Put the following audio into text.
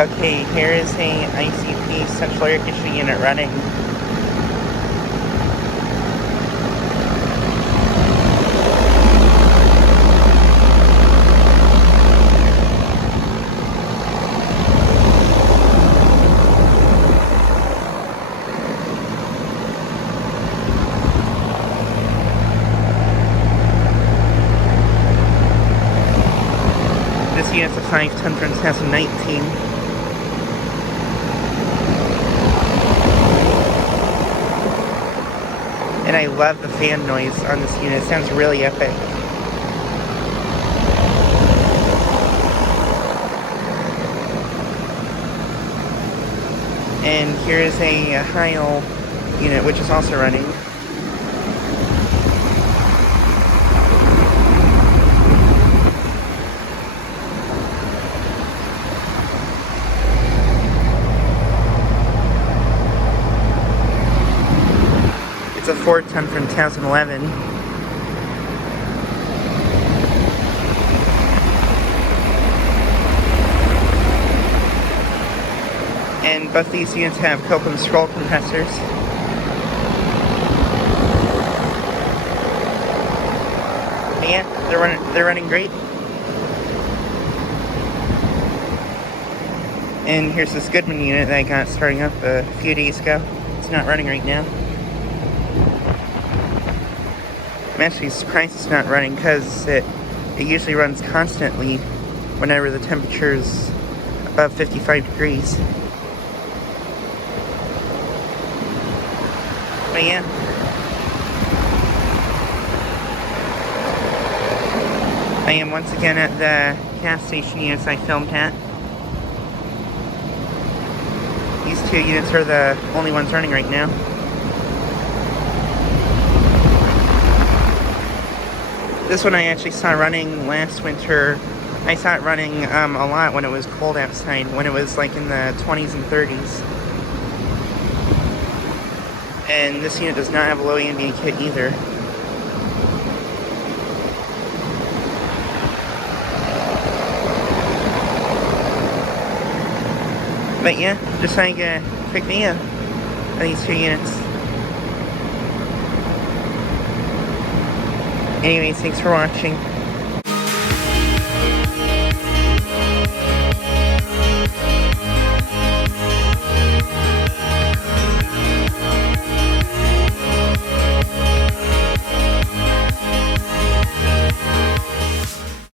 Okay, here is a ICP central air conditioning unit running. This unit's a 510 from 2019. And I love the fan noise on this unit. It sounds really epic. And here is a Heil unit, which is also running. It's a 410 from 2011. And both these units have Copeland scroll compressors. But yeah, they're running great. And here's this Goodman unit that I got starting up a few days ago. It's not running right now. I'm actually surprised it's not running because it usually runs constantly whenever the temperature is above 55 degrees. But yeah. I am once again at the gas station units I filmed at. These two units are the only ones running right now. This one I actually saw running last winter. I saw it running a lot when it was cold outside, when it was like in the 20s and 30s. And this unit does not have a low ambient kit either. But yeah, just like a quick video of these two units. Anyways, thanks for watching.